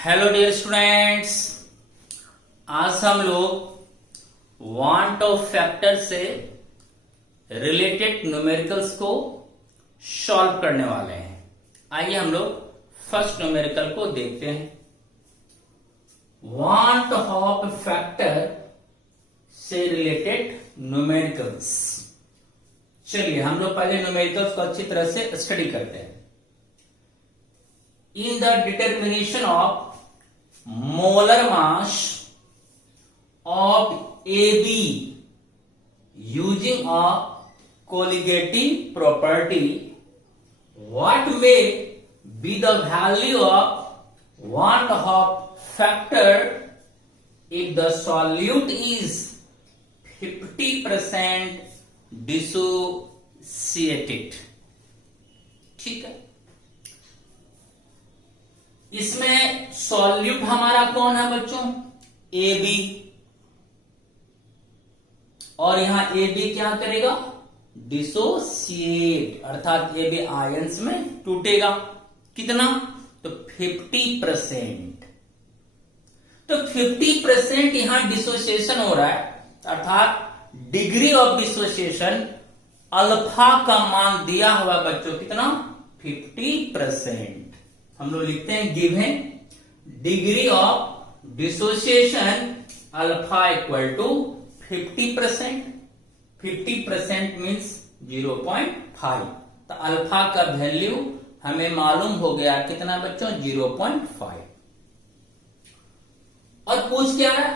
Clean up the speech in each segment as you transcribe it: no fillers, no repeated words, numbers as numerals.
Hello dear students, आज हम लोग वांट ऑफ फैक्टर से रिलेटेड न्यूमेरिकल्स को सॉल्व करने वाले हैं। आइए हम लोग फर्स्ट न्यूमेरिकल को देखते हैं। वांट ऑफ फैक्टर से रिलेटेड न्यूमेरिकल्स। चलिए हम लोग पहले न्यूमेरिकल्स को अच्छी तरह से स्टडी करते हैं। In the determination of molar mass of AB using a colligative property, what may be the value of want of factor if the solute is 50% dissociated? ठीक है, इसमें सॉल्यूट हमारा कौन है बच्चों? A B. और यहां ए बी क्या करेगा? डिसोसिएट, अर्थात ए बी आयंस में टूटेगा। कितना? तो 50%। तो 50% यहां डिसोसिएशन हो रहा है, अर्थात डिग्री ऑफ डिसोसिएशन अल्फा का मान दिया हुआ बच्चों कितना? 50%। हम लोग लिखते हैं given degree of dissociation alpha equal to 50%। 50% means 0.5। तो अल्फा का वैल्यू हमें मालूम हो गया कितना बच्चों? 0.5। और पूछ क्या है?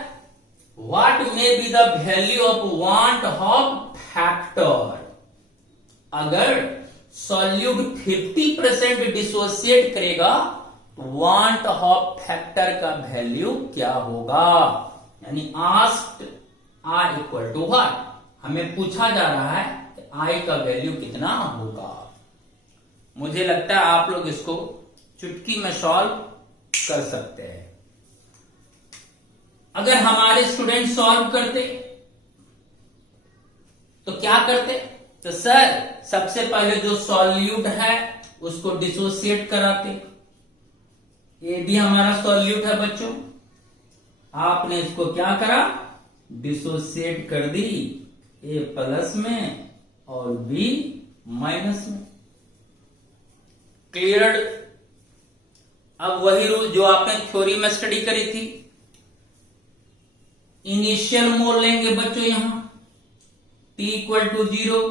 What may be the value of van't Hoff factor. अगर सॉल्यूट 50% डिसोसिएट करेगा तो वांट ऑफ फैक्टर का वैल्यू क्या होगा? यानी asked I equal to what, हमें पूछा जा रहा है कि आई का वैल्यू कितना होगा। मुझे लगता है आप लोग इसको चुटकी में सॉल्व कर सकते हैं। अगर हमारे स्टूडेंट सॉल्व करते तो क्या करते? तो सर सबसे पहले जो सॉल्यूट है उसको डिसोसिएट कराते। ये भी हमारा सॉल्यूट है बच्चों, आपने इसको क्या करा? डिसोसिएट कर दी, ए प्लस में और बी माइनस में। क्लियर? अब वही रूल जो आपने थ्योरी में स्टडी करी थी। इनिशियल मोल लेंगे बच्चों, यहां t इक्वल टू 0।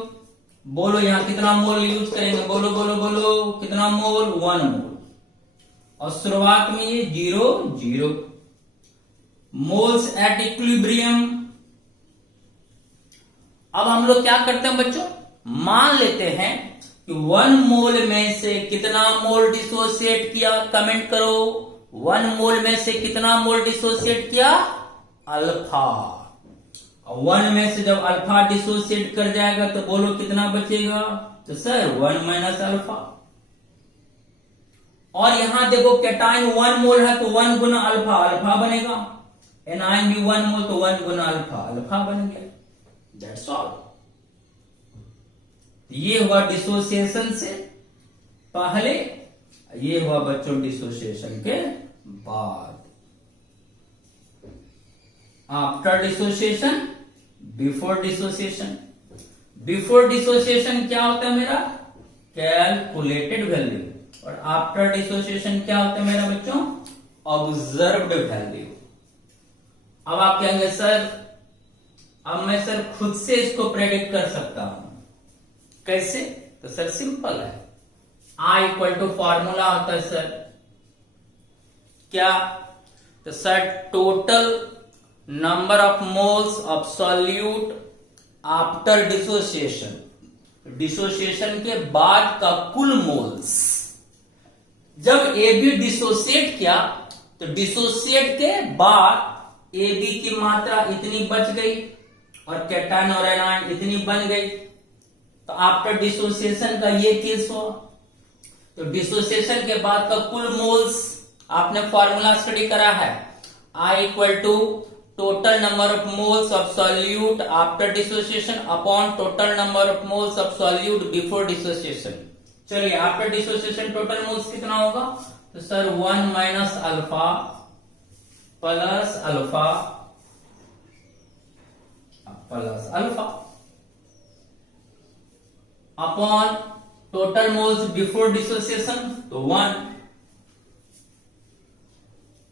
बोलो यहां कितना मोल यूज करेंगे? बोलो बोलो बोलो, कितना मोल? 1 मोल। और शुरुआत में ये 0 0। Moles at equilibrium. अब हम लोग क्या करते हैं बच्चों? मान लेते हैं कि 1 मोल में से कितना मोल डिसोसिएट किया? कमेंट करो। 1 मोल में से कितना मोल डिसोसिएट किया? अल्फा। 1 में से जब अल्फा डिसोसिएट कर जाएगा तो बोलो कितना बचेगा? तो सर 1 माइनस अल्फा। और यहां देखो कैटाइन 1 मोल है तो 1 गुना अल्फा अल्फा बनेगा। एनाइन भी 1 मोल तो 1 गुना अल्फा अल्फा बन गया। That's all. ये हुआ डिसोसिएशन से पहले, ये हुआ बच्चों डिसोसिएशन के बाद। After dissociation, before dissociation. Before dissociation क्या होता है मेरा? Calculated value. और आफ्टर डिसोसिएशन क्या होता है मेरा बच्चों? Observed value. अब आप कहेंगे सर अब मैं सर खुद से इसको प्रेडिक्ट कर सकता हूं, कैसे? तो सर सिंपल है। आई इक्वल टू फॉर्मूला होता है सर क्या? तो sir total number of moles of solute after dissociation. Dissociation के बाद का कुल मोल्स। जब ए बी डिसोसिएट किया तो डिसोसिएट के बाद ए बी की मात्रा इतनी बच गई और कैटाइन और एनाइन इतनी बन गई। तो आफ्टर डिसोसिएशन का ये केस हुआ। तो डिसोसिएशन के बाद का कुल मोल्स आपने फॉर्मूला स्टडी करा है। I equal to total number of moles of solute after dissociation upon total number of moles of solute before dissociation। चलिए आफ्टर डिसोसिएशन टोटल मोल्स कितना होगा? तो sir 1 minus alpha plus alpha plus alpha upon total moles before dissociation तो 1।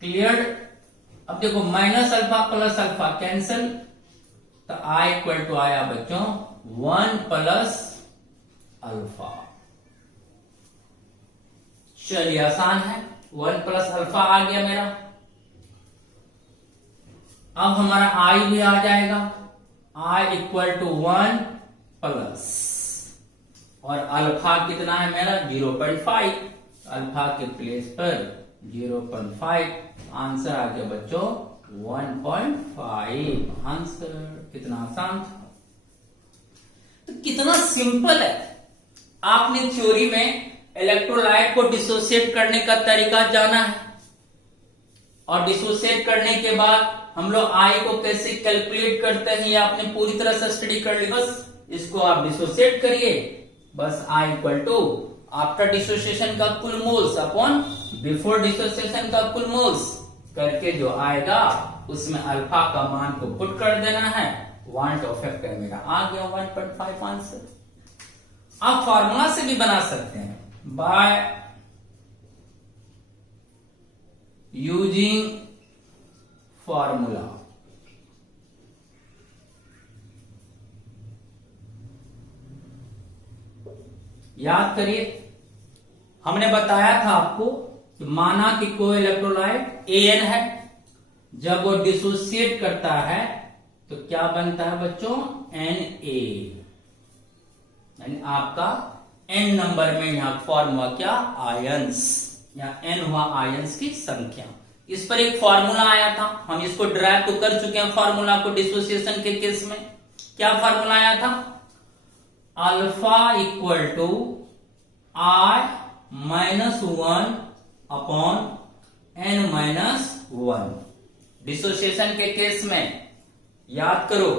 Clear. अब देखो minus alpha plus alpha cancel, तो I equal to आया बच्चों 1 प्लस अल्फा। चलिए आसान है, 1 प्लस अल्फा आ गया मेरा। अब हमारा I भी आ जाएगा, I इक्वल टू 1 प्लस, और अल्फा कितना है मेरा 0.5, अल्फा के प्लेस पर 0.5, आंसर आ गया बच्चों 1.5। आंसर कितना आसान था, तो कितना सिंपल है। आपने थ्योरी में इलेक्ट्रोलाइट को डिसोसिएट करने का तरीका जाना है, और डिसोसिएट करने के बाद हम लोग आई को कैसे कैलकुलेट करते हैं ये आपने पूरी तरह से स्टडी कर ली। बस इसको आप डिसोसिएट करिए, बस आई इक्वल टू आफ्टर डिसोसिएशन का कुल मोल्स अपॉन बिफोर डिसोसिएशन का कुल मोल्स करके जो आएगा उसमें अल्फा का मान को पुट कर देना है। वांट ऑफ फैक्टर मेरा आ गया 1.5 आंसर। आप फॉर्मूला से भी बना सकते हैं बाय यूजिंग फॉर्मूला। याद करिए, हमने बताया था आपको कि माना कि कोई इलेक्ट्रोलाइट An है, जब वो डिसोसिएट करता है तो क्या बनता है बच्चों Na, यानी आपका n नंबर में यहां फॉर्म हुआ क्या आयंस, या n हुआ आयंस की संख्या। इस पर एक फॉर्मूला आया था, हम इसको ड्राइव तो कर चुके हैं फॉर्मूला को डिसोसिएशन के केस में। क्या फॉर्मूला आया था, alpha equal to I minus 1 upon n minus 1। Dissociation के केस में याद करो,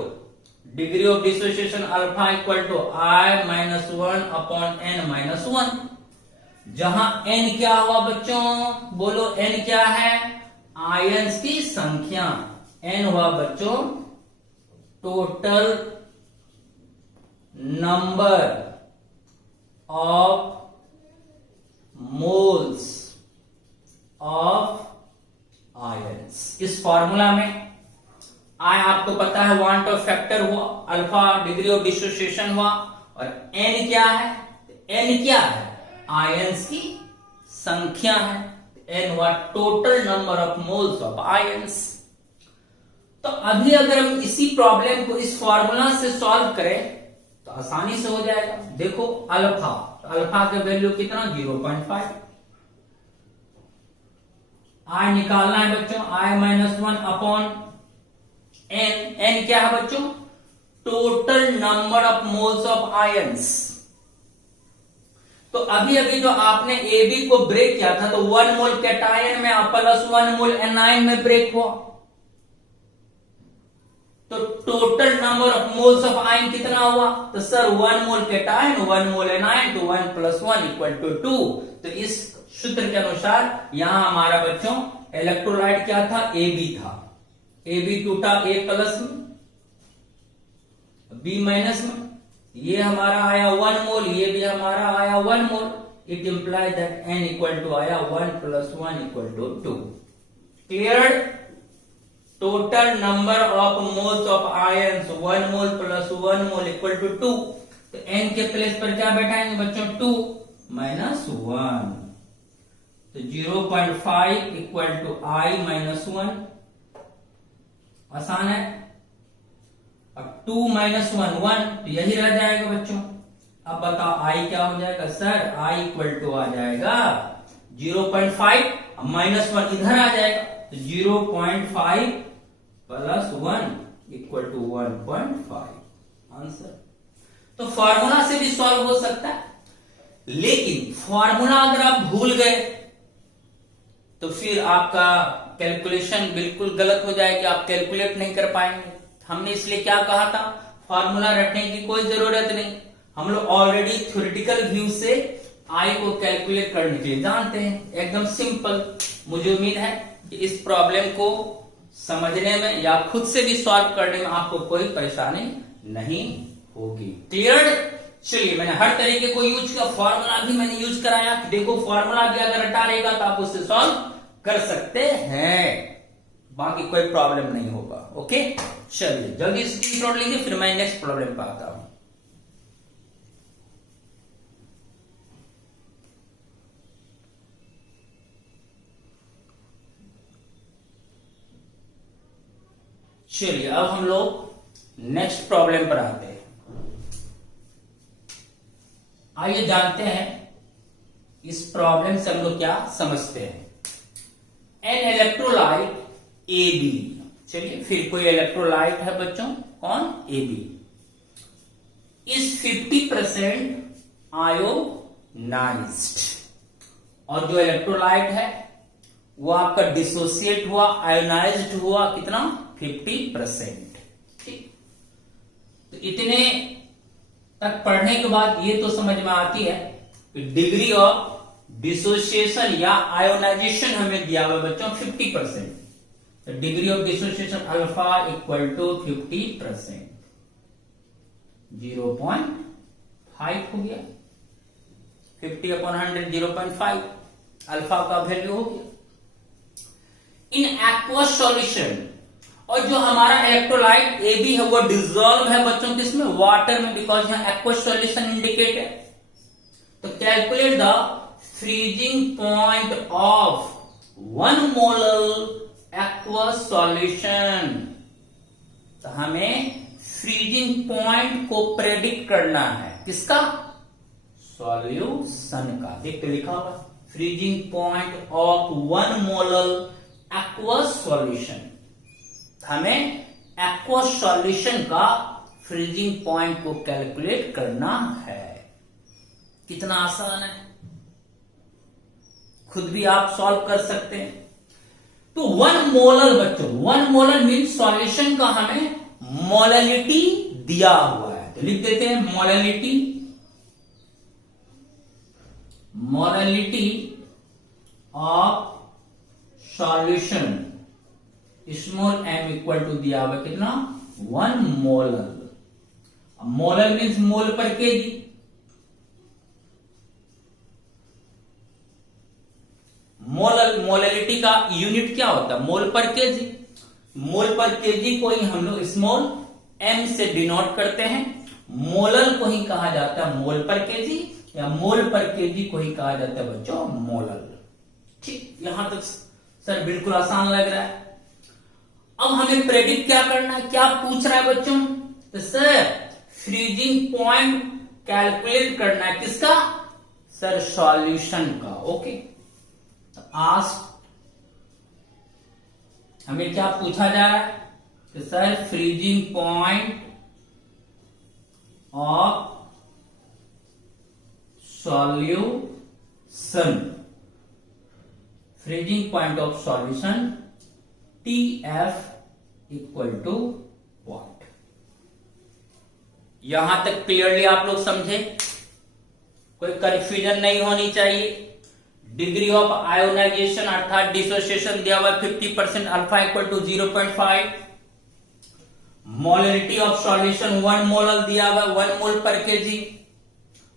degree of dissociation alpha equal to I minus 1 upon n minus 1, जहां n क्या हुआ बच्चों, बोलो n क्या है, आयंस की संख्या। n हुआ बच्चों total number of moles of ions. इस फॉर्मूला में I आपको पता है वांट ऑफ फैक्टर हुआ, अल्फा डिग्री ऑफ डिसोसिएशन हुआ, और n क्या है, n क्या है आयंस की संख्या है, n हुआ total number of moles of ions. तो अभी अगर हम इसी प्रॉब्लम को इस फॉर्मूला से सॉल्व करें तो आसानी से हो जाएगा। देखो अल्फा, तो अल्फा का वैल्यू कितना 0.5, I निकालना है बच्चों I माइनस 1 अपॉन n क्या है बच्चों total number of moles of ions. तो अभी अभी जो आपने AB को ब्रेक किया था तो 1 मोल कैटायन में प्लस 1 मोल एनायन में ब्रेक हुआ, तो total number of moles of ion कितना हुआ, तो सर 1 मोल कैटायन 1 मोल एनायन, तो 1 प्लस 1 इक्वल टू 2। तो इस सूत्र के अनुसार यहां हमारा बच्चों इलेक्ट्रोलाइट क्या था, AB था, AB टूटा A प्लस में B माइनस में, ये हमारा आया 1 मोल, ये भी हमारा आया 1 mole. It implies that n equal to आया 1 plus 1 equal to 2। Clear. Total number of moles of ions 1 mole plus 1 mole equal to 2। तो n के प्लेस पर क्या बैठाएंगे बच्चों 2 माइनस 1, तो 0.5 इक्वल टू I माइनस 1। आसान है। अब 2 माइनस 1 1, तो यही रह जाएगा बच्चों। अब बताओ I क्या हो जाएगा, सर I इक्वल टू आ जाएगा 0.5, अब माइनस 1 इधर आ जाएगा, तो 0.5 प्लस 1 इक्वल टू 1.5 आंसर। तो फॉर्मूला से भी सॉल्व हो सकता है, लेकिन फॉर्मूला अगर आप भूल गए तो फिर आपका कैलकुलेशन बिल्कुल गलत हो जाएगी, आप कैलकुलेट नहीं कर पाएंगे। हमने इसलिए क्या कहा था, फॉर्मूला रटने की कोई जरूरत नहीं, हम लोग ऑलरेडी थ्योरेटिकल व्यू से आई को कैलकुलेट करने के लिए जानते हैं, एकदम सिंपल। मुझे उम्मीद है कि इस प्रॉब्लम को समझने में या खुद से भी सॉल्व करने में आपको कोई परेशानी नहीं होगी। क्लियर? चलिए, मैंने हर तरीके को यूज किया, फॉर्मूला भी मैंने यूज कराया कि देखो फॉर्मूला भी अगर रटा रहेगा तो आप उससे सॉल्व कर सकते हैं, बाकी कोई प्रॉब्लम नहीं होगा। ओके, चलिए जल्दी स्क्रीनशॉट लीजिए, फिर मैं नेक्स्ट प्रॉब्लम पे आता हूं। चलिए अब हम लोग नेक्स्ट प्रॉब्लम पर आते हैं। आइए जानते हैं इस प्रॉब्लम से हम लोग क्या समझते हैं। एन इलेक्ट्रोलाइट ए बी, चलिए फिर कोई इलेक्ट्रोलाइट है बच्चों, कौन? ए बी, इज 50% आयोनाइज्ड, और जो इलेक्ट्रोलाइट है वो आपका डिसोसिएट हुआ, आयोनाइज्ड हुआ कितना? 50%। ठीक, तो इतने तक पढ़ने के बाद ये तो समझ में आती है कि डिग्री ऑफ डिसोसिएशन या आयोनाइजेशन हमें दिया हुआ बच्चों 50%। तो degree of dissociation alpha equal to 50%, 0.5 हो गया। 50/100 0.5 अल्फा का वैल्यू हो गया। इन एक्वस सॉल्यूशन, और जो हमारा इलेक्ट्रोलाइट ए बी है वो डिजोल्व है बच्चों किसमें? वाटर में, बिकॉज यहां एक्वस सॉल्यूशन इंडिकेट है। तो calculate the freezing point of 1 molar aqueous solution. तो हमें फ्रीजिंग पॉइंट को प्रेडिक्ट करना है, किसका? सॉल्यूशन का। देख के लिखा हुआ freezing point of 1 molar aqueous solution. हमें एक्वस सॉल्यूशन का फ्रीजिंग पॉइंट को कैलकुलेट करना है। कितना आसान है, खुद भी आप सॉल्व कर सकते हैं। तो 1 मोलर बच्चों, 1 मोलर मीन्स सॉल्यूशन का हमें मोलैलिटी दिया हुआ है, तो लिख देते हैं molality. Molality of solution small m equal to दिया हुआ कितना? 1 मोलर। मोलर मीन्स मोल पर केजी। मोलैलिटी का यूनिट क्या होता है? मोल पर केजी। मोल पर केजी को ही हम लोग स्मॉल m से डिनोट करते हैं। मोलर को ही कहा जाता है मोल पर केजी, या मोल पर केजी को ही कहा जाता है बच्चों मोलर। ठीक, यहां तक सर बिल्कुल आसान लग रहा है। अब हमें प्रेडिक्ट क्या करना है, क्या पूछ रहा है बच्चों? तो सर फ्रीजिंग पॉइंट कैलकुलेट करना है, किसका? सर सॉल्यूशन का। ओके, तो आज हमें क्या पूछा जा रहा है? तो sir freezing point of solution, freezing point of solution TF equal to what? यहां तक क्लियरली आप लोग समझे, कोई कंफ्यूजन नहीं होनी चाहिए। डिग्री ऑफ आयोनाइजेशन अर्थात डिसोसिएशन दिया हुआ 50%, alpha equal to 0.5। Molality of solution 1 molar दिया हुआ 1 मोल पर केजी,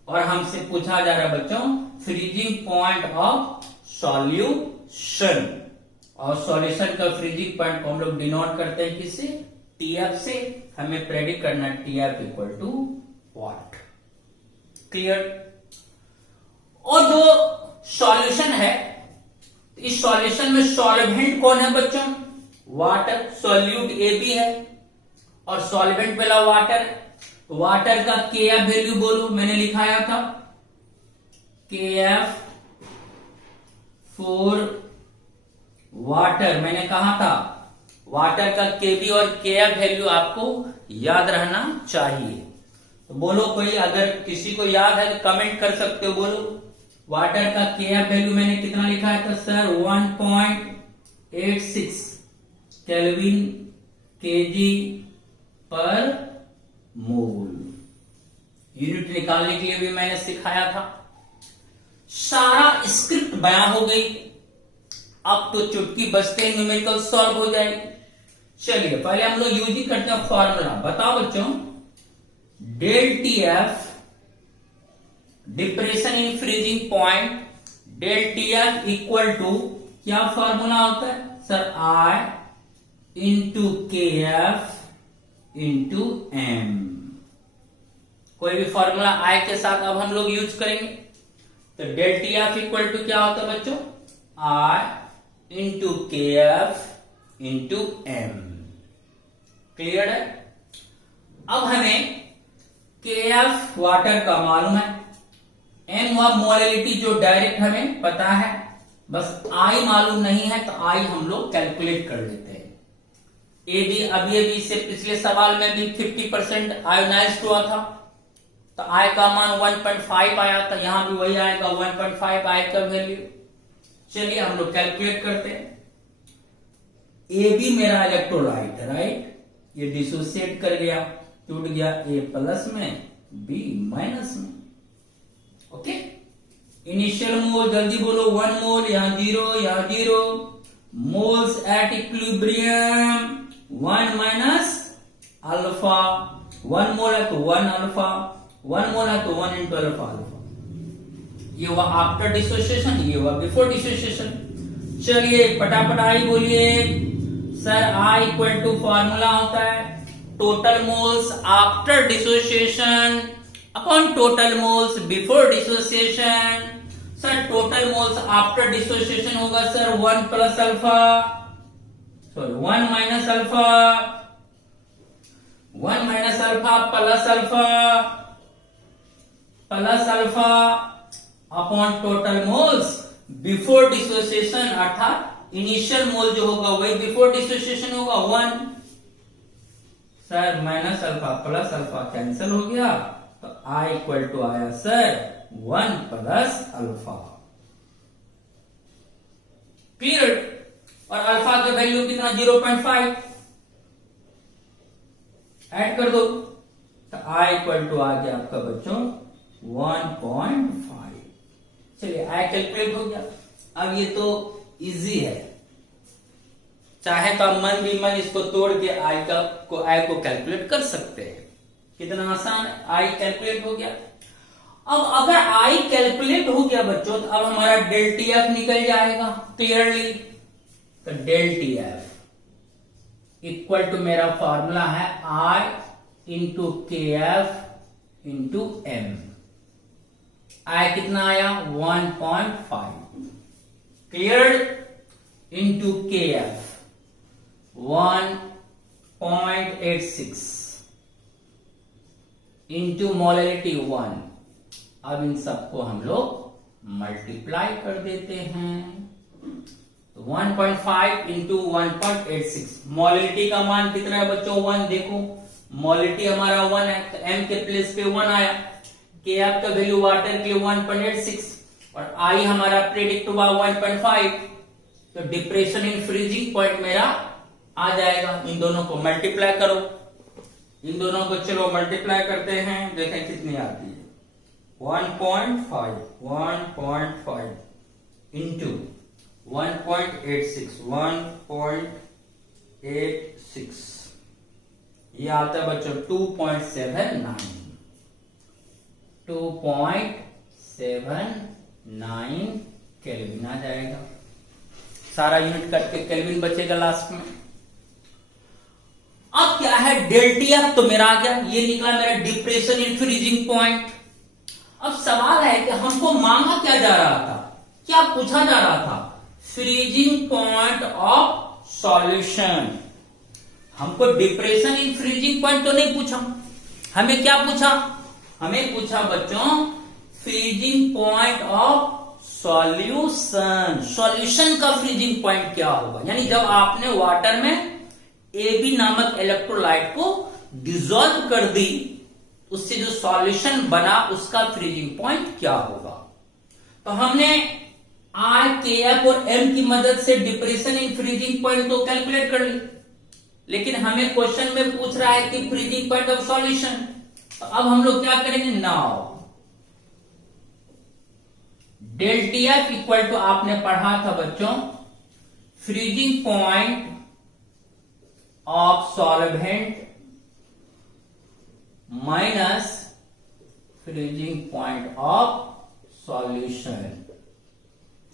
और हमसे पूछा जा रहा है बच्चों फ्रीजिंग पॉइंट ऑफ सॉल्यूशन। और सॉल्यूशन का फ्रीजिंग पॉइंट को हम लोग डिनोट करते हैं किससे? TF से। हमें प्रेडिक्ट करना है TF equal to what? Clear? और जो सॉल्यूशन है, इस सॉल्यूशन में सॉल्वेंट कौन है बच्चों? वाटर। सॉल्यूट AB है और सॉल्वेंट वाला वाटर। वाटर का KF वैल्यू बोलो, मैंने लिखाया था KF फॉर वाटर। मैंने कहा था वाटर का KB और KF वैल्यू आपको याद रहना चाहिए। तो बोलो कोई, अगर किसी को याद है तो कमेंट कर सकते हो, बोलो। वाटर का KF वैल्यू मैंने कितना लिखा है? तो सर 1.86 केल्विन केजी पर मोल। यूनिट निकालने के लिए भी मैंने सिखाया था। सारा स्क्रिप्ट बयां हो गई। अब तो चुटकी बजते न्यूमेरिकल सॉल्व हो जाएगी। चलिए पहले हम लोग यूज ही करते हैं फॉर्मूला। बताओ बच्चों, del T F depression in freezing point, del T F equal to क्या फॉर्मूला होता है sir? I into K F into M. कोई भी फॉर्मूला आई के साथ अब हम लोग यूज करेंगे। तो del T F equal to क्या होता है बच्चों? I into K F into M. Clear है? अब हमें के एफ वाटर का मालूम है, एम वह मोलैलिटी जो डायरेक्ट हमें पता है, बस आई मालूम नहीं है तो आई हम लोग कैलकुलेट कर लेते हैं। ए भी अभी से पिछले सवाल में भी 50% आयोनाइज्ड हुआ था, तो आई का मान 1.5 आया था, यहां भी वही आएगा 1.5 आई का वैल्यू। चलिए हम लोग कैलकुलेट करते हैं। ए भी मेरा इलेक्ट्रोलाइट है, राइट? ये डिसोसिएट कर गया, टूट गया ए प्लस में बी माइनस में। ओके, इनिशियल मोल जल्दी बोलो, 1 मोल, यहां 0, यहां 0। Moles at equilibrium 1 minus alpha. 1 मोल है तो 1 अल्फा, 1 मोल है तो 1 इंटू अल्फा अल्फा। ये हुआ आफ्टर डिसोसिएशन, ये हुआ बिफोर डिसोसिएशन। चलिए फटाफट आई बोलिए sir. I equal to formula होता है total moles after dissociation upon total moles before dissociation. Sir total moles after dissociation होगा sir 1 plus alpha, sorry 1 minus alpha, 1 minus alpha plus alpha upon total moles before dissociation, अर्थात initial mole जो होगा वही before dissociation होगा 1। Sir minus alpha plus alpha cancel हो गया, तो I equal to आया सर 1 प्लस अल्फा। क्लियर? और अल्फा का वैल्यू कितना? 0.5 ऐड कर दो, तो आई इक्वल टू आ गया आपका बच्चों 1.5। चलिए आई कैलकुलेट हो गया। अब ये तो इजी है, चाहे तो आप मन भी मन इसको तोड़ के आई को कैलकुलेट कर सकते हैं। कितना आसान है, आई कैलकुलेट हो गया। अब अगर आई कैलकुलेट हो गया बच्चों, तो अब हमारा डेल टी एफ निकल जाएगा क्लियरली। तो del T F equal to मेरा फॉर्मूला है I into K F into M. I कितना आया? 1.5 clear, into K F 1.86 into molality 1। अब इन सबको हम लोग मल्टीप्लाई कर देते हैं, तो 1.5 इंटू 1.86। मोलैलिटी का मान कितना है बच्चों? 1। देखो मोलैलिटी हमारा 1 है, तो m के प्लेस पे 1 आया। के एफ का वैल्यू वाटर के लिए 1.86 और आई हमारा प्रेडिक्ट हुआ 1.5, तो डिप्रेशन इन फ्रीजिंग पॉइंट मेरा आ जाएगा। इन दोनों को मल्टीप्लाई करो, इन दोनों को चलो मल्टीप्लाई करते हैं, देखें कितनी आती है। 1.5 इंटू 1.86 ये आता है बच्चों 2.79 केल्विन आ जाएगा। सारा यूनिट करके केल्विन बचेगा लास्ट में। अब क्या है? डेल टी एफ तो मेरा आ गया, ये निकला मेरा डिप्रेशन इन फ्रीजिंग पॉइंट। अब सवाल है कि हमको मांगा क्या जा रहा था, क्या पूछा जा रहा था? Freezing point of solution. हमको डिप्रेशन इन फ्रीजिंग पॉइंट तो नहीं पूछा, हमें क्या पूछा? हमें पूछा बच्चों freezing point of solution. Solution का फ्रीजिंग पॉइंट क्या होगा? यानी जब आपने वाटर में AB नामक इलेक्ट्रोलाइट को डिसॉल्व कर दी, उससे जो सॉल्यूशन बना उसका फ्रीजिंग पॉइंट क्या होगा? तो हमने R, KF और M की मदद से डिप्रेशन इन फ्रीजिंग पॉइंट तो कैलकुलेट कर ली, लेकिन हमें क्वेश्चन में पूछ रहा है कि फ्रीजिंग पॉइंट ऑफ सॉल्यूशन। तो अब हम लोग क्या करेंगे? Now del T F equal to आपने पढ़ा था बच्चों freezing point of solvent minus freezing point of solution.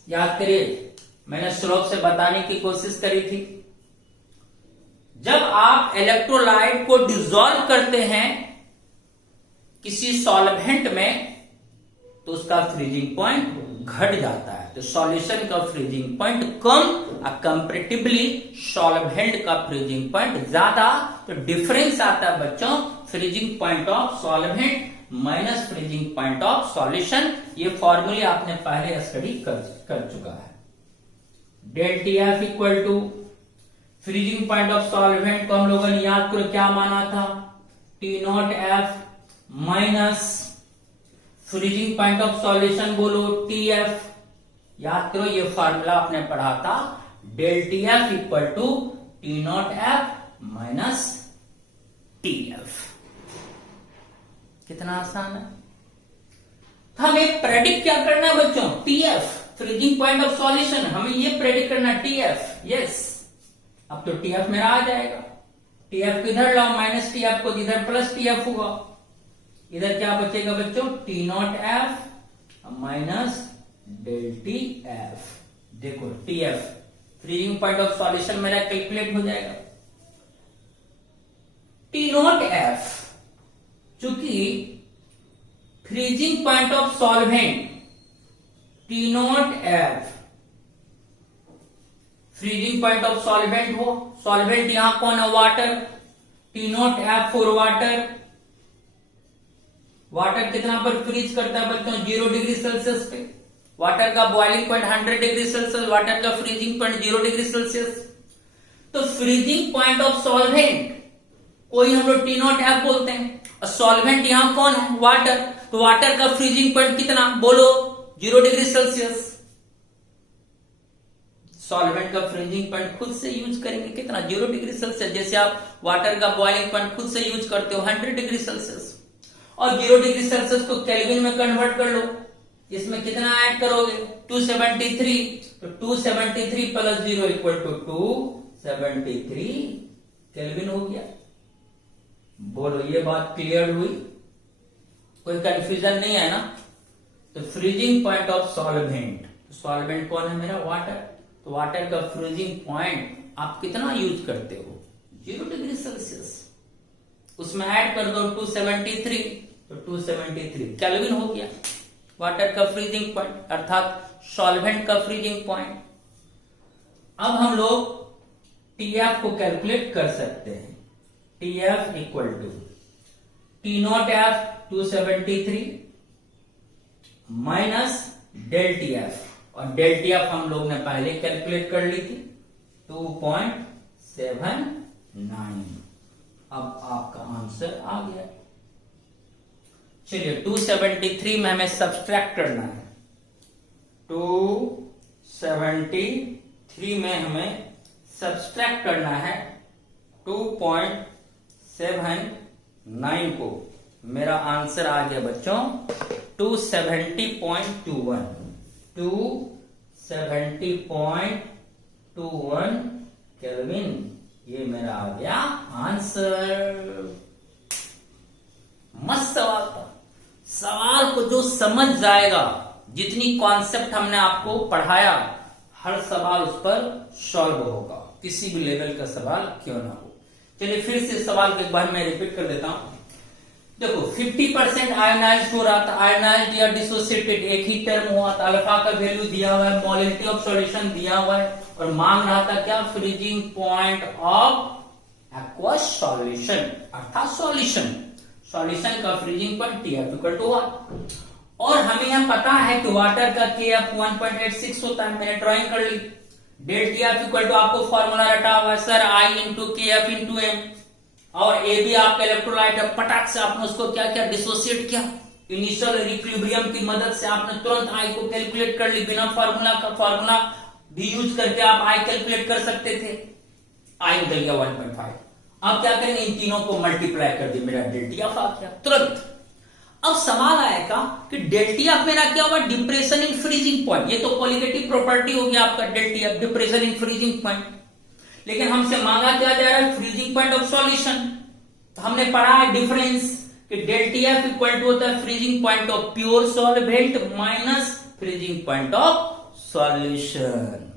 याद करिए, मैंने श्लोक से बताने की कोशिश करी थी। जब आप इलेक्ट्रोलाइट को डिसॉल्व करते हैं किसी सॉल्वेंट में तो उसका फ्रीजिंग पॉइंट घट जाता है, तो सॉल्यूशन का फ्रीजिंग पॉइंट कम और कंपैरेटिवली सॉल्वेंट का फ्रीजिंग पॉइंट ज्यादा। तो डिफरेंस आता है बच्चों freezing point of solvent minus freezing point of solution. ये फॉर्मूले आपने पहले स्टडी कर चुका है। Del T F equal to freezing point of solvent को हम लोगों ने याद करो क्या माना था, T not F minus freezing point of solution बोलो टी एफ। याद करो ये फॉर्मूला आपने पढ़ा था, del T F equal to T not F minus T F. कितना आसान है। तो हमें प्रेडिक्ट क्या करना है बच्चों, T F freezing point of solution, हमें ये प्रेडिक्ट करना टी एफ। यस, अब तो टी एफ मेरा आ जाएगा। टी एफ को इधर लाओ, माइनस टी एफ को इधर प्लस टी एफ होगा। इधर क्या बचेगा बच्चों, T not F minus del T F. देखो T F freezing point of solution मेरा कैलकुलेट हो जाएगा। टी नॉट एफ चूंकि freezing point of solvent T not F freezing point of solvent हो, सॉल्वेंट यहां कौन है, water, T not F for water. Water कितना पर फ्रीज करता है बच्चों, 0 डिग्री सेल्सियस पे। वाटर का boiling point 100 degree Celsius, water का फ्रीजिंग पॉइंट 0 डिग्री सेल्सियस। तो फ्रीजिंग पॉइंट ऑफ सॉल्वेंट कोई हम लोग टी नॉट एफ बोलते हैं, और सॉल्वेंट यहां कौन है, वाटर। तो वाटर का फ्रीजिंग पॉइंट कितना बोलो, 0 डिग्री सेल्सियस। सॉल्वेंट का फ्रीजिंग पॉइंट खुद से यूज करेंगे कितना, 0 डिग्री सेल्सियस। जैसे आप वाटर का बॉइलिंग पॉइंट खुद से यूज करते हो 100 डिग्री सेल्सियस, और 0 डिग्री सेल्सियस को केल्विन में कन्वर्ट कर लो। इसमें कितना ऐड करोगे, 273। तो 273 प्लस 0 इक्वल टू 273 केल्विन हो गया। बोलो ये बात क्लियर हुई, कोई कंफ्यूजन नहीं है ना। तो freezing point of solvent, solvent कौन है मेरा, वाटर। तो वाटर का फ्रीजिंग पॉइंट आप कितना यूज करते हो, 0 डिग्री सेल्सियस। उसमें ऐड कर दो 273, तो 273 केल्विन हो गया वाटर का फ्रीजिंग पॉइंट, अर्थात सॉल्वेंट का फ्रीजिंग पॉइंट। अब हम लोग टीएफ को कैलकुलेट कर सकते हैं। T F equal to T not F 273 minus del T F, और डेल टी एफ हम लोग ने पहले कैलकुलेट कर ली थी 2.79। अब आपका आंसर आ गया। चलिए 273 में हमें सब्सट्रैक्ट करना है। 273 में हमें सब्सट्रैक्ट करना है 2.79 को। मेरा आंसर आ गया बच्चों 270.21। 270.21 केल्विन, ये मेरा आ गया आंसर। मस्त सवाल था। सवाल को जो समझ जाएगा, जितनी कॉन्सेप्ट हमने आपको पढ़ाया, हर सवाल उस पर सॉल्व होगा, किसी भी लेवल का सवाल क्यों ना हो। चलिए फिर से सवाल को एक बार मैं रिपीट कर देता हूं। देखो 50% आयोनाइज्ड हो रहा था, आयोनाइज्ड या डिसोसिएटेड एक ही टर्म हुआ था, अल्फा का वैल्यू दिया हुआ है, मोलिटी ऑफ सॉल्यूशन दिया हुआ है, और मांग रहा था क्या, freezing point of aqueous solution, अर्थात सॉल्यूशन। सॉल्यूशन का freezing point T F equal to 1, और हमें यह पता है कि वाटर का केएफ 1.86 होता है, मैंने ड्राइंग कर ली। डेल टीएफ इक्वल टू आपको फॉर्मूला रटा हुआ है sir, I into K F into M, और ए भी आपका इलेक्ट्रोलाइट है, पटाख से आपने उसको क्या किया, डिसोसिएट किया। इनिशियल इक्विलिब्रियम की मदद से आपने तुरंत आई को कैलकुलेट कर ली, बिना फॉर्मूला का फॉर्मूला भी यूज करके आप आई कैलकुलेट कर सकते थे। आई निकल गया 1.5। अब क्या करेंगे, इन तीनों को मल्टीप्लाई कर दिया, मेरा डेल टीएफ आ गया तुरंत। अब सवाल आएगा कि डेल्टी ऑफ मेरा क्या होगा, डिप्रेशन इन फ्रीजिंग पॉइंट। ये तो कोलिगेटिव प्रॉपर्टी हो गया आपका del T of, depression in freezing point. लेकिन हमसे मांगा क्या जा रहा है, फ्रीजिंग पॉइंट ऑफ सॉल्यूशन। तो हमने पढ़ा है डिफरेंस कि डेल्टी एफ इक्वल टू होता है freezing point of pure solvent minus freezing point of solution.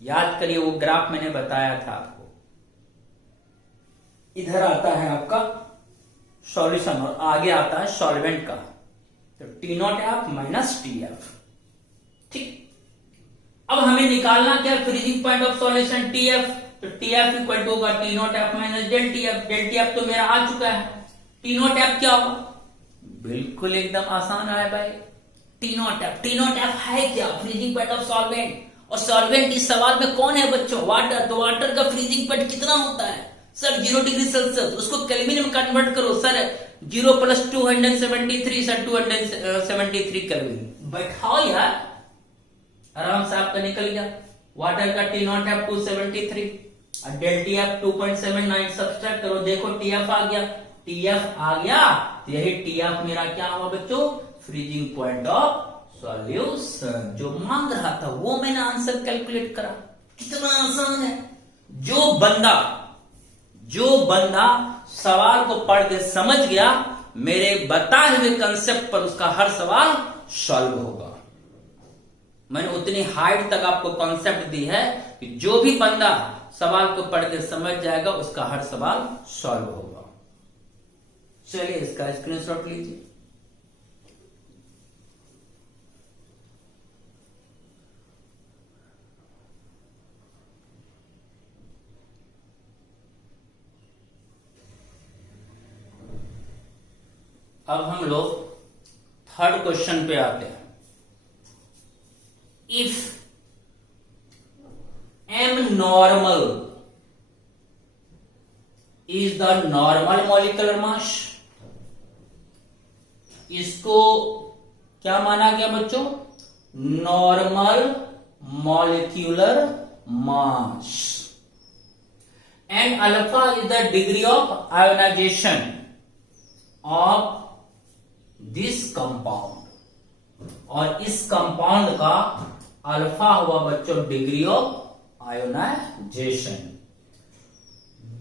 याद करिए वो ग्राफ मैंने बताया था आपको। इधर आता है आपका सॉल्यूशन और आगे आता है सॉल्वेंट का, तो T not F minus T F. ठीक, अब हमें निकालना क्या, freezing point of solution T F. तो टी एफ इक्वल टू होगा T not F minus del T F. Del T F तो मेरा आ चुका है, टी नॉट एफ क्या होगा, बिल्कुल एकदम आसान है भाई, T not F. T not F है क्या, फ्रीजिंग पॉइंट ऑफ सॉल्वेंट। और सॉल्वेंट इस सवाल में कौन है बच्चों, वाटर। तो वाटर का फ्रीजिंग पॉइंट कितना होता है सर, 0 डिग्री सेल्सियस। उसको केल्विन में कन्वर्ट करो सर, 0 प्लस 273 सर 273 केल्विन। बैठाओ यार, आराम से आपका निकल गया। वाटर का टी नॉट एफ 273 और डेल टी एफ 2.79, सब्सट्रैक्ट करो, देखो टी एफ आ गया। टी एफ आ गया तो यही टी एफ मेरा क्या हुआ बच्चों, फ्रीजिंग पॉइंट ऑफ सॉल्यूशन। जो मांग रहा था वो मैंने आंसर कैलकुलेट करा। कितना आसान है। जो बंदा सवाल को पढ़ के समझ गया, मेरे बताए हुए कंसेप्ट पर उसका हर सवाल सॉल्व होगा। मैंने उतनी हाइट तक आपको कॉन्सेप्ट दी है कि जो भी बंदा सवाल को पढ़ के समझ जाएगा उसका हर सवाल सॉल्व होगा। चलिए इसका स्क्रीनशॉट लीजिए। अब हम लोग थर्ड क्वेश्चन पे आते हैं। If M normal is the normal molecular mass, इसको क्या माना गया बच्चों, normal molecular mass. And alpha is the degree of ionization of this compound, और इस कंपाउंड का अल्फा हुआ बच्चों degree of ionization.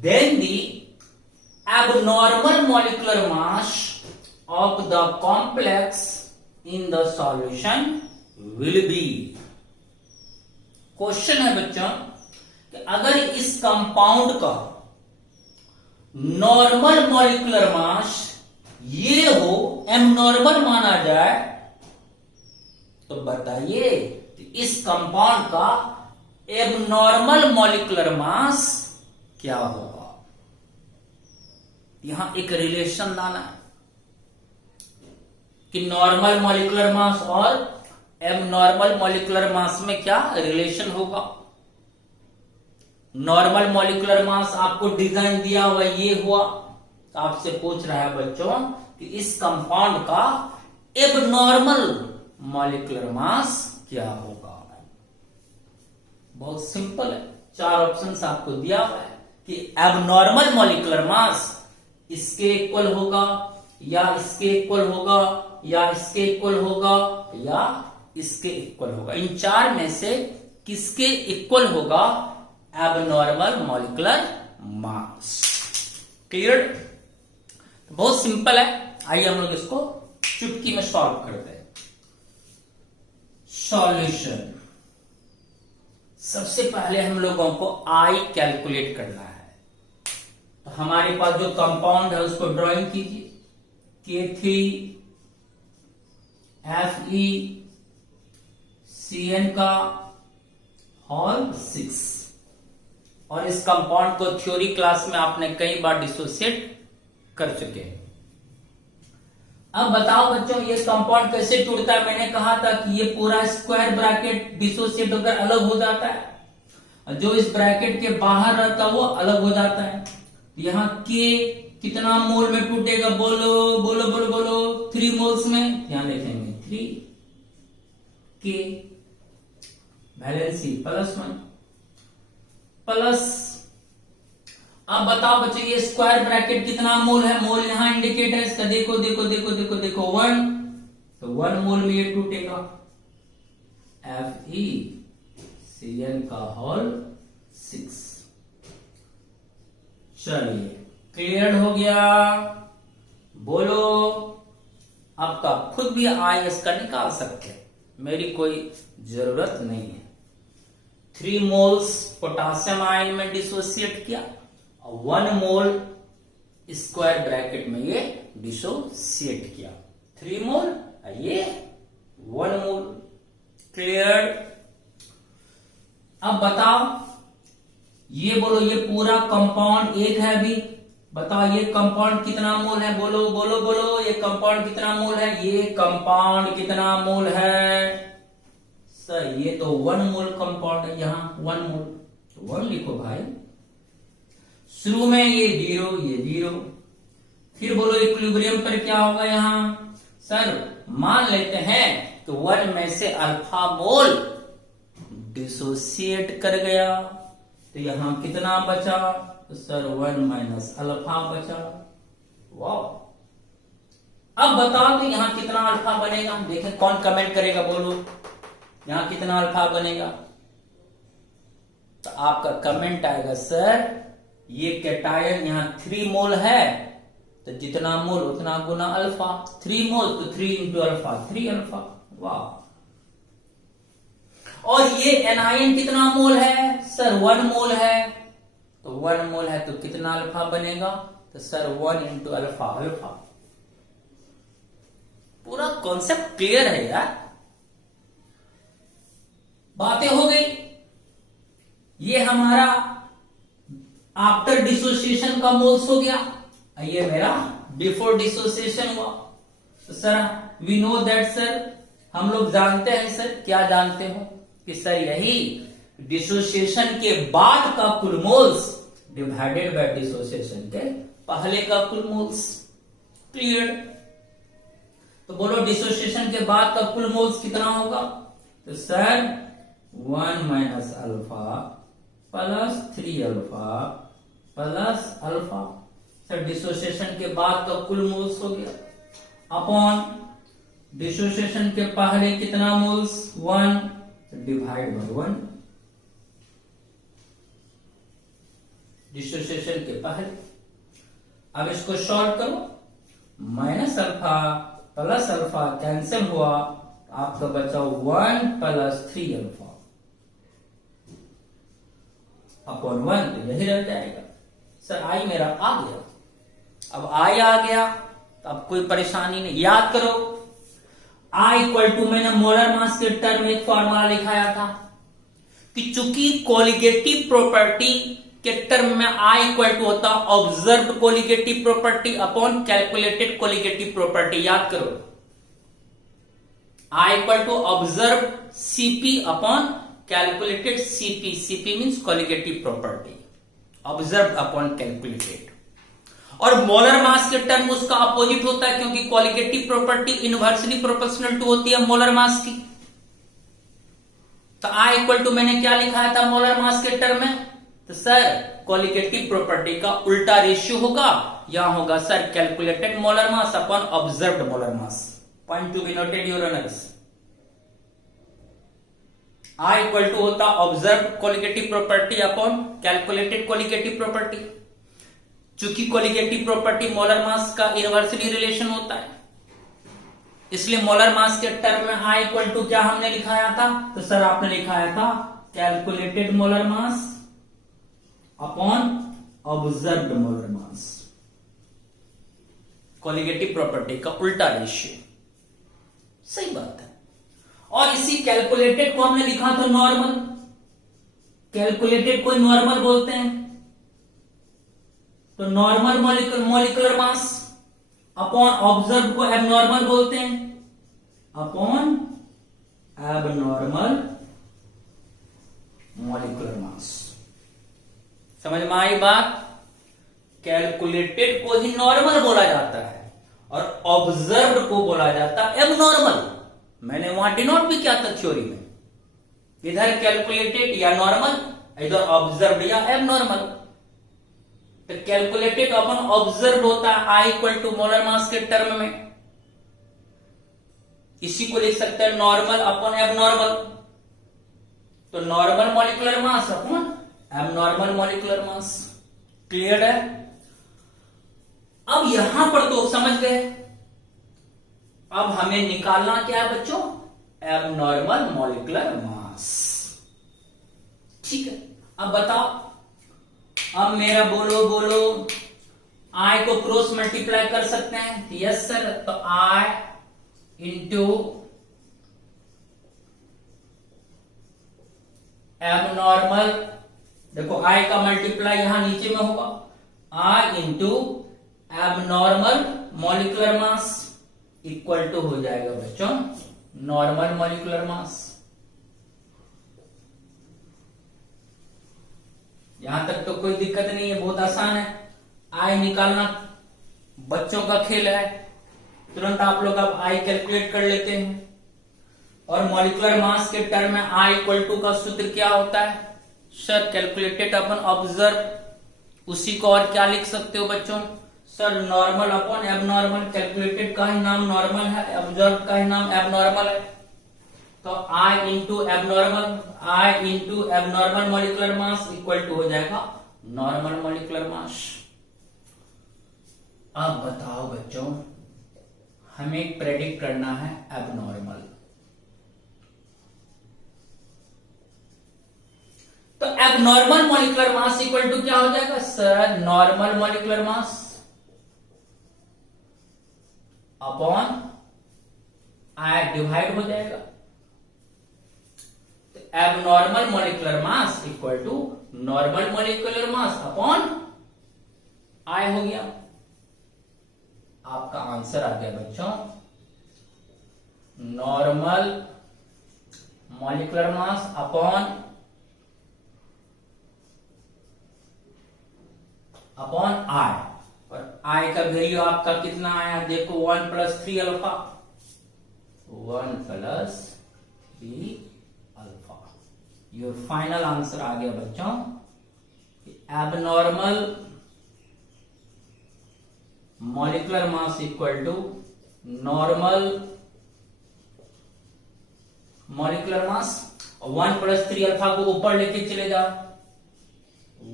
Then the abnormal molecular mass of the complex in the solution will be. Question है बच्चों कि अगर इस कंपाउंड का नॉर्मल मॉलिक्यूलर मास ये हो, एम नॉर्मल माना जाए, तो बताइए इस कंपाउंड का एबनॉर्मल मॉलिक्यूलर मास क्या होगा। यहां एक रिलेशन लाना है कि नॉर्मल मॉलिक्यूलर मास और एबनॉर्मल मॉलिक्यूलर मास में क्या रिलेशन होगा। नॉर्मल मॉलिक्यूलर मास आपको डिजाइन दिया हुआ ये हुआ, तो आपसे पूछ रहा है बच्चों कि इस कंपाउंड का एबनॉर्मल मॉलिक्यूलर मास क्या होगा। बहुत सिंपल है, 4 ऑप्शंस आपको दिया हुआ है कि एबनॉर्मल मॉलिक्यूलर मास इसके इक्वल होगा, या इसके इक्वल होगा, या इसके इक्वल होगा, या इसके इक्वल होगा। इन 4 में से किसके इक्वल होगा एबनॉर्मल मॉलिक्यूलर मास। क्लियर? बहुत सिंपल है, आइए हम लोग इसको चुटकी में सॉल्व करते हैं। सॉल्यूशन, सबसे पहले हम लोगों को आई कैलकुलेट करना है। तो हमारे पास जो कंपाउंड है उसको ड्राइंग कीजिए, K3FeCN का होल 6। और इस कंपाउंड को थ्योरी क्लास में आपने कई बार डिसोसिएट कर चुके हैं। अब बताओ बच्चों ये कंपाउंड कैसे टूटता है। मैंने कहा था कि ये पूरा स्क्वायर ब्रैकेट डिसोसिएट होकर अलग हो जाता है, और जो इस ब्रैकेट के बाहर रहता है वो अलग हो जाता है। यहाँ के कितना मोल में टूटेगा, बोलो बोलो बोलो बोलो, 3 मोल्स में। ध्यान रखेंगे 3 के वैलेंसी +1 प्लस, अब बताओ बच्चे ये स्क्वायर ब्रैकेट कितना मोल है, मोल यहां इंडिकेट है इसका, देखो देखो देखो देखो देखो 1, तो 1 मोल में ये टूटेगा, FeCN का होल 6। चलिए क्लियर हो गया, बोलो। अब तो आप खुद भी IS का निकाल सकते हैं, मेरी कोई जरूरत नहीं है। 3 मोल्स पोटासियम आयन में डिसोसिएट किया, 1 मोल स्क्वायर ब्रैकेट में ये डिसोसिएट किया, 3 मोल ये 1 मोल। क्लियर। अब बताओ ये बोलो, ये पूरा कंपाउंड एक है अभी, बताओ ये कंपाउंड कितना मोल है, बोलो बोलो बोलो, ये कंपाउंड कितना मोल है, ये कंपाउंड कितना मोल है सर, ये तो 1 मोल कंपाउंड है, यहां 1 मोल, तो 1 लिखो भाई। शुरू में ये 0 ये 0, फिर बोलो इक्विलिब्रियम पर क्या होगा यहां सर, मान लेते हैं तो 1 में से अल्फा मोल डिसोसिएट कर गया, तो यहां कितना बचा, तो सर 1 माइनस अल्फा बचा। वाह, अब बताओ तो यहां कितना अल्फा बनेगा, देखें कौन कमेंट करेगा, बोलो यहां कितना अल्फा बनेगा, तो आपका कमेंट आएगा सर ये कैटायन यहां 3 मोल है, तो जितना मोल उतना गुना अल्फा, 3 मोल तो 3 इंटू अल्फा, 3 अल्फा। वाह, और ये एनायन कितना मोल है सर, 1 मोल है, तो 1 मोल है तो कितना अल्फा बनेगा, तो सर 1 इंटू अल्फा, अल्फा। पूरा कॉन्सेप्ट क्लियर है यार, बातें हो गई। ये हमारा आफ्टर डिसोसिएशन का मोल्स हो गया, ये मेरा बिफोर डिसोसिएशन हुआ। तो sir we know that sir, हम लोग जानते हैं सर, क्या जानते हो कि सर यही डिसोसिएशन के बाद का कुल मोल्स डिवाइडेड बाय डिसोसिएशन के पहले का कुल मोल्स। क्लियर। तो बोलो डिसोसिएशन के बाद का कुल मोल्स कितना होगा, तो sir 1 minus alpha plus 3 alpha plus alpha. Sir dissociation के बाद का कुल मोल्स हो गया, अपॉन डिसोसिएशन के पहले कितना मोल्स 1, डिवाइड बाय 1। डिसोसिएशन के पहले, अब इसको सॉल्व करो, minus alpha plus alpha cancel हुआ, आपका बचा 1 प्लस 3 अल्फा अपॉन 1, तो यही रह जाएगा। सर आई मेरा आ गया, अब आई आ गया तो अब कोई परेशानी नहीं। याद करो आई इक्वल टू, मैंने मोलर मास के टर्म में एक फॉर्मूला लिखाया था कि चूंकि कोलिगेटिव प्रॉपर्टी के टर्म में आई इक्वल टू होता observed colligative property upon calculated colligative property. याद करो I equal to observe CP upon calculated CP. CP means colligative property, observe upon calculated. और मोलर मास के टर्म उसका opposite होता है, क्योंकि colligative property inversely proportional to होती है मोलर मास की। तो आई इक्वल टू मैंने क्या लिखा था मोलर मास के टर्म में, तो सर कोलिगेटिव प्रॉपर्टी का उल्टा रेशियो होगा, यहां होगा sir calculated molar mass upon observed molar mass. Point to be noted your honours. I equal to होता observed colligative property upon calculated colligative property. चूंकि कोलिगेटिव प्रॉपर्टी मोलर मास का inversely relation होता है, इसलिए molar mass के term में I equal to क्या हमने लिखाया था, तो सर आपने लिखाया था calculated molar mass upon observed molar मास। कोलिगेटिव प्रॉपर्टी का उल्टा रेशियो, सही बात है। और इसी कैलकुलेटेड को हमने लिखा था नॉर्मल, कैलकुलेटेड को नॉर्मल बोलते हैं, तो normal molecular mass upon observe को एबनॉर्मल बोलते हैं, अपॉन एबनॉर्मल मॉलिक्यूलर मास। समझ में आई बात। कैलकुलेटेड को ही नॉर्मल बोला जाता है और ऑब्जर्व्ड को बोला जाता है एबनॉर्मल। मैंने वहां डिनोट भी किया था थ्योरी में, इधर कैलकुलेटेड या नॉर्मल, इधर ऑब्जर्व्ड या एबनॉर्मल। तो कैलकुलेटेड अपन ऑब्जर्व होता है I equal to molar mass के टर्म में। इसी को लिख सकते हैं नॉर्मल अपॉन एबनॉर्मल। तो normal molecular mass upon abnormal molecular मास। क्लियर है? अब यहां पर तो समझ गए। अब हमें निकालना क्या है बच्चों? एबनॉर्मल मॉलिक्यूलर मास। ठीक है, अब बताओ। अब मेरा बोलो आई को क्रॉस मल्टीप्लाई कर सकते हैं? Yes sir. तो आई इंटू एबनॉर्मल, देखो आई का मल्टीप्लाई यहां नीचे में होगा, I into abnormal molecular mass equal to हो जाएगा बच्चों नॉर्मल मॉलिक्यूलर मास। यहां तक तो कोई दिक्कत नहीं है, बहुत आसान है। आई निकालना बच्चों का खेल है, तुरंत आप लोग अब आई कैलकुलेट कर लेते हैं। और मॉलिक्यूलर मास के टर्म में आई इक्वल टू का सूत्र क्या होता है? सर कैलकुलेटेड अपन ऑब्जर्व, उसी को और क्या लिख सकते हो बच्चों? Sir normal upon abnormal. Calculated का ही नाम नॉर्मल है, ऑब्जर्व का ही नाम एबनॉर्मल है। तो I into abnormal, I into abnormal molecular mass equal to हो जाएगा नॉर्मल मॉलिक्यूलर मास। अब बताओ बच्चों, हमें प्रेडिक्ट करना है एबनॉर्मल। तो abnormal molecular mass equal to क्या हो जाएगा? Sir normal molecular mass upon I divide हो जाएगा। तो abnormal molecular mass equal to normal molecular mass upon I हो गया। आपका आंसर आ गया बच्चों normal molecular mass upon I. और आई का वैल्यू आपका कितना आया? देखो 1 + 3 alpha, 1 + 3 alpha. Your final answer आ गया बच्चों abnormal molecular mass equal to normal molecular mass. 1 + 3 alpha को ऊपर लेके चले जाओ,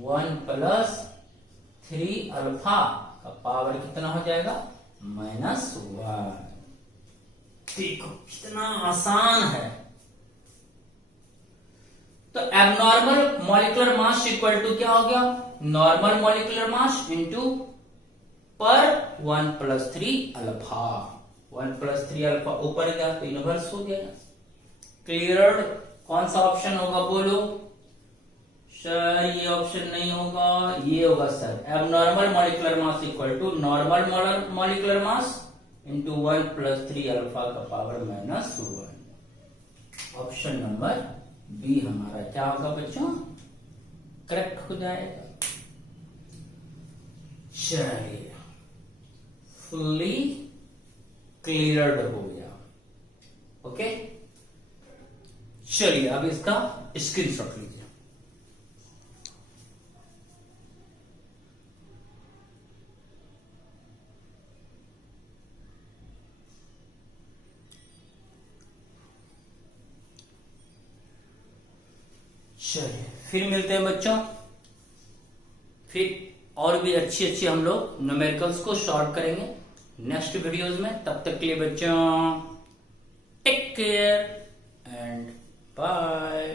1 + 3 अल्फा का पावर कितना हो जाएगा? -1। देखो कितना आसान है। तो abnormal molecular mass equal to क्या हो गया? नॉर्मल मॉलिक्यूलर मास इंटू पर 1 + 3 अल्फा। 1 + 3 अल्फा ऊपर गया तो इनवर्स हो गया। क्लियर? कौन सा ऑप्शन होगा बोलो? सर ये ऑप्शन नहीं होगा, ये होगा sir abnormal molecular mass equal to normal molecular mass into 1 + 3 alpha का पावर -1। ऑप्शन नंबर बी हमारा क्या होगा बच्चों? करेक्ट हो जाएगा। चलिए फुल्ली क्लियर्ड हो गया। ओके, चलिए अब इसका स्क्रीनशॉट लीजिए। चलिए फिर मिलते हैं बच्चों, फिर और भी अच्छी अच्छी हम लोग न्यूमेरिकल्स को सॉल्व करेंगे नेक्स्ट वीडियोस में। तब तक के लिए बच्चों टेक केयर एंड बाय।